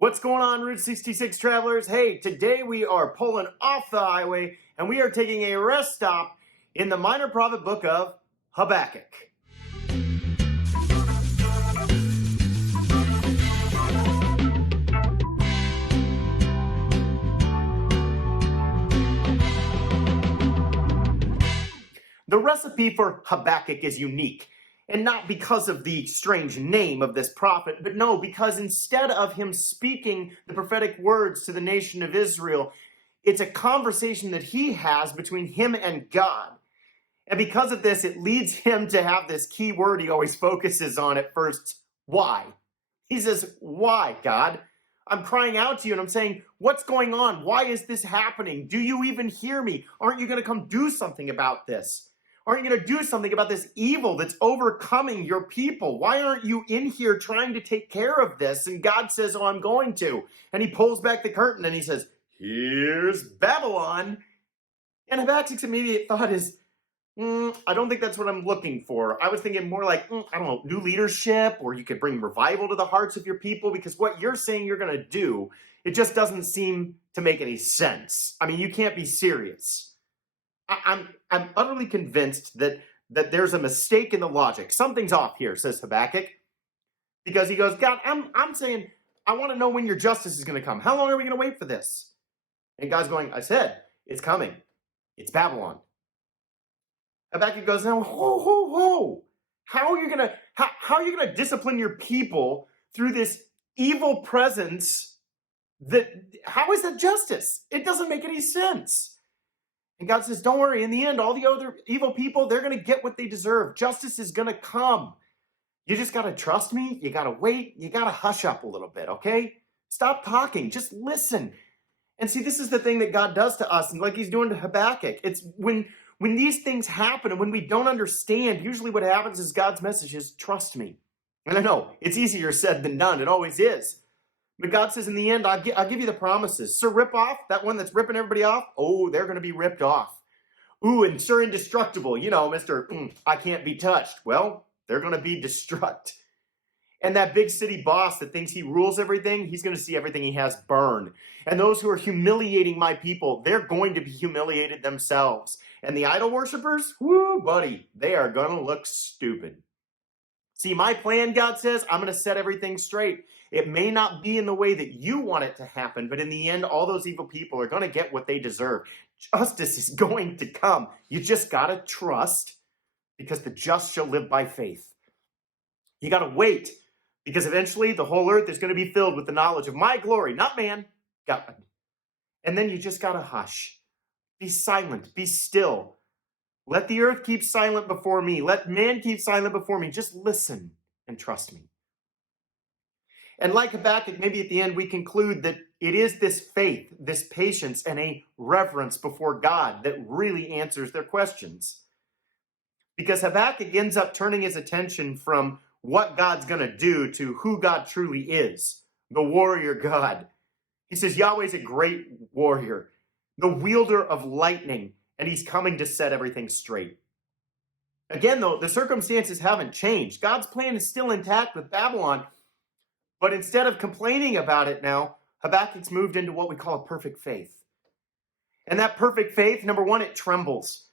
What's going on, Route 66 travelers? Hey, today we are pulling off the highway and we are taking a rest stop in the minor prophet book of Habakkuk. The recipe for Habakkuk is unique, and not because of the strange name of this prophet, but no, because instead of him speaking the prophetic words to the nation of Israel, it's a conversation that he has between him and God. And because of this, it leads him to have this key word he always focuses on at first: why? He says, why, God? I'm crying out to you and I'm saying, what's going on? Why is this happening? Do you even hear me? Aren't you going to come do something about this? Aren't you going to do something about this evil that's overcoming your people? Why aren't you in here trying to take care of this? And God says, oh, I'm going to. And he pulls back the curtain and he says, here's Babylon. And Habakkuk's immediate thought is, I don't think that's what I'm looking for. I was thinking more like, I don't know, new leadership, or you could bring revival to the hearts of your people, because what you're saying you're going to do, it just doesn't seem to make any sense. I mean, you can't be serious. I'm utterly convinced that there's a mistake in the logic. Something's off here, says Habakkuk, because he goes, God, I'm saying, I want to know when your justice is going to come. How long are we going to wait for this? And God's going, I said, it's coming. It's Babylon. Habakkuk goes, now, ho. How are you gonna discipline your people through this evil presence? How is that justice? It doesn't make any sense. And God says, don't worry, in the end, all the other evil people, they're going to get what they deserve. Justice is going to come. You just got to trust me. You got to wait. You got to hush up a little bit, okay? Stop talking. Just listen. And see, this is the thing that God does to us, and like he's doing to Habakkuk. It's when these things happen and when we don't understand, usually what happens is God's message is, trust me. And I know, it's easier said than done. It always is. But God says, in the end, I'll give you the promises. Sir Rip-Off, that one that's ripping everybody off, oh, they're going to be ripped off. Ooh, and Sir Indestructible, Mr. I can't be touched. Well, they're going to be destruct. And that big city boss that thinks he rules everything, he's going to see everything he has burn. And those who are humiliating my people, they're going to be humiliated themselves. And the idol worshipers, whoo, buddy, they are going to look stupid. See, my plan, God says, I'm going to set everything straight. It may not be in the way that you want it to happen, but in the end, all those evil people are going to get what they deserve. Justice is going to come. You just got to trust, because the just shall live by faith. You got to wait, because eventually the whole earth is going to be filled with the knowledge of my glory, not man, God. And then you just got to hush. Be silent. Be still. Let the earth keep silent before me. Let man keep silent before me. Just listen and trust me. And like Habakkuk, maybe at the end we conclude that it is this faith, this patience, and a reverence before God that really answers their questions. Because Habakkuk ends up turning his attention from what God's going to do to who God truly is, the warrior God. He says Yahweh's a great warrior, the wielder of lightning, and he's coming to set everything straight. Again, though, the circumstances haven't changed. God's plan is still intact with Babylon, but instead of complaining about it now, Habakkuk's moved into what we call a perfect faith. And that perfect faith, number one, it trembles.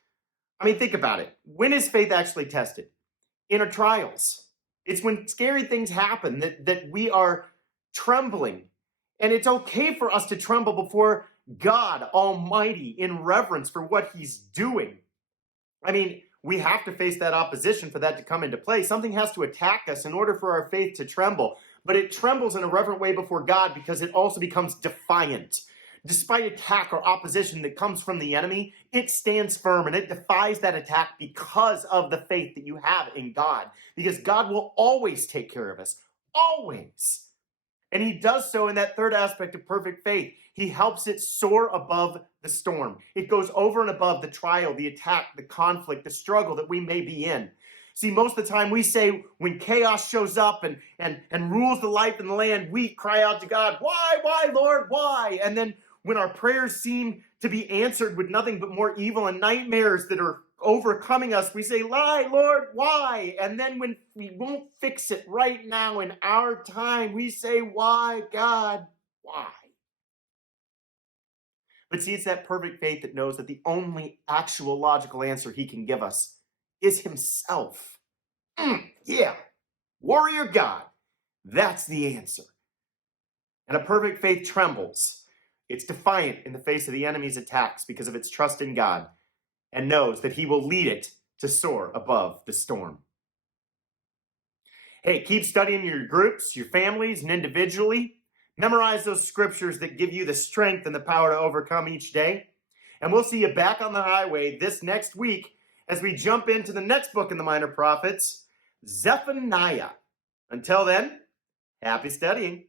I mean, think about it. When is faith actually tested? In our trials. It's when scary things happen that we are trembling. And it's okay for us to tremble before God Almighty in reverence for what he's doing. I mean, we have to face that opposition for that to come into play. Something has to attack us in order for our faith to tremble. But it trembles in a reverent way before God because it also becomes defiant. Despite attack or opposition that comes from the enemy, it stands firm and it defies that attack because of the faith that you have in God. Because God will always take care of us. Always. And he does so in that third aspect of perfect faith. He helps it soar above the storm. It goes over and above the trial, the attack, the conflict, the struggle that we may be in. See, most of the time we say when chaos shows up and rules the life and the land, we cry out to God, why, Lord, why? And then when our prayers seem to be answered with nothing but more evil and nightmares that are overcoming us, we say, lie, Lord, why? And then when we won't fix it right now in our time, we say, why, God? Why? But see, it's that perfect faith that knows that the only actual logical answer he can give us is himself. Yeah, warrior God. That's the answer. And a perfect faith trembles. It's defiant in the face of the enemy's attacks because of its trust in God and knows that he will lead it to soar above the storm. Hey, keep studying your groups, your families, and individually. Memorize those scriptures that give you the strength and the power to overcome each day. And we'll see you back on the highway this next week as we jump into the next book in the Minor Prophets, Zephaniah. Until then, happy studying.